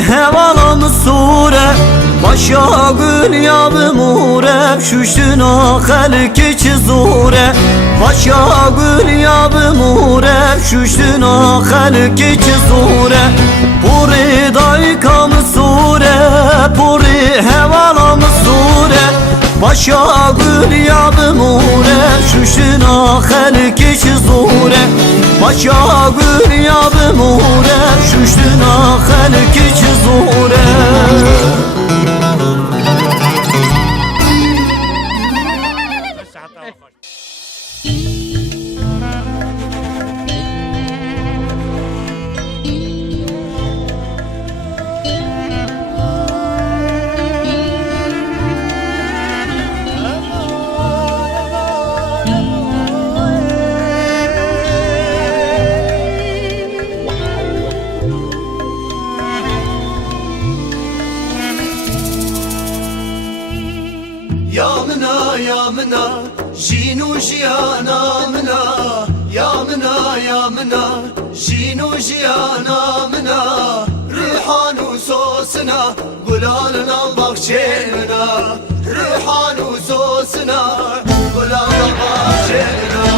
hevalım sure Başa gül yabım urep Şuştun akıl keçi zure Başa gül yabım urep Şuştun akıl keçi zure Puri daykam sure Puri hevalım sure Başa gül yabım urep Şuştun akıl keçi zure Başa gül yabım urep Şuştun akıl keçi zure Ya mına, jinu jiyana mına. Ya mına, jinu jiyana mına. Rihanu sosuna, gulalına bahçena. Rihanu sosuna, gulalına bahçena.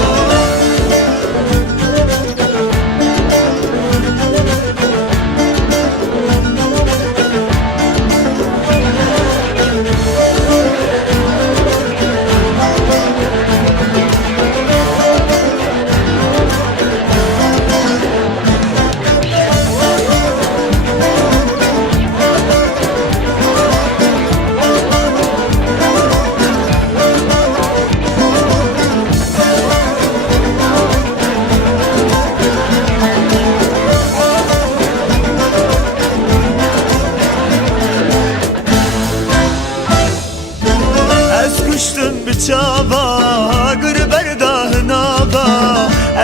Çaba gırberdahına ba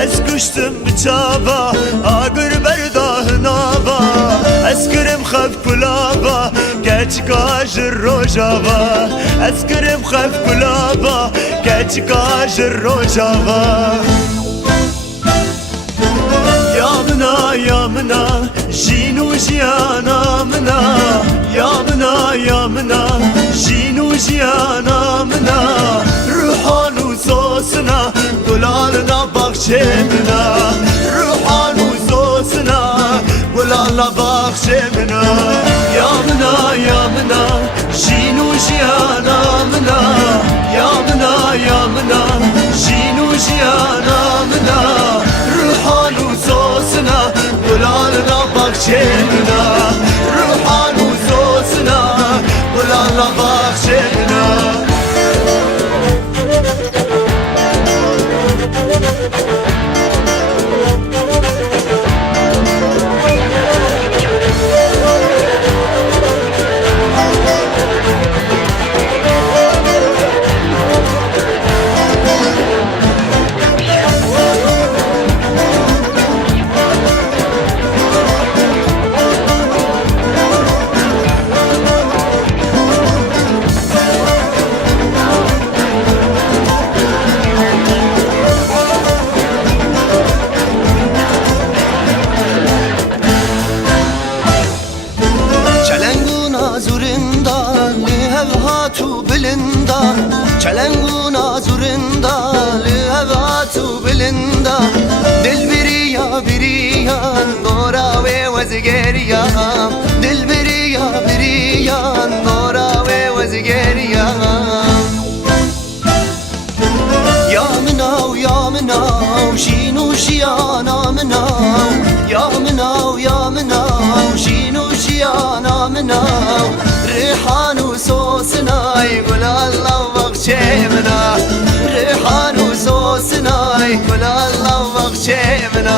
Ez kuştum çaba gırberdahına ba Ez kırım xaf kulaba Geç kajır rojava Ez kırım xaf kulaba Geç kajır rojava Ya mına jinu jiyana mına Ya mına jinu jiyana mına Ruhanu sosuna gulalına bahçemina Ruhanu sosuna gulalına bahçemina Ya mına jinu jiyana mına Ya mına jinu jiyana mına Ruhanu sosuna gulalına bahçemina Ruhanu sosuna gulalına bahçemina Çelenguna zurunda levatu bilinda Dil biriyan dora ve vazgeriya Dil biriyan dora ve vazgeriya Ya mına şinu şiyana mına Ya mına şinu şiyana mına Rihanu sosuna gulallah bahçemina Rihanu sosuna gulallah bahçemina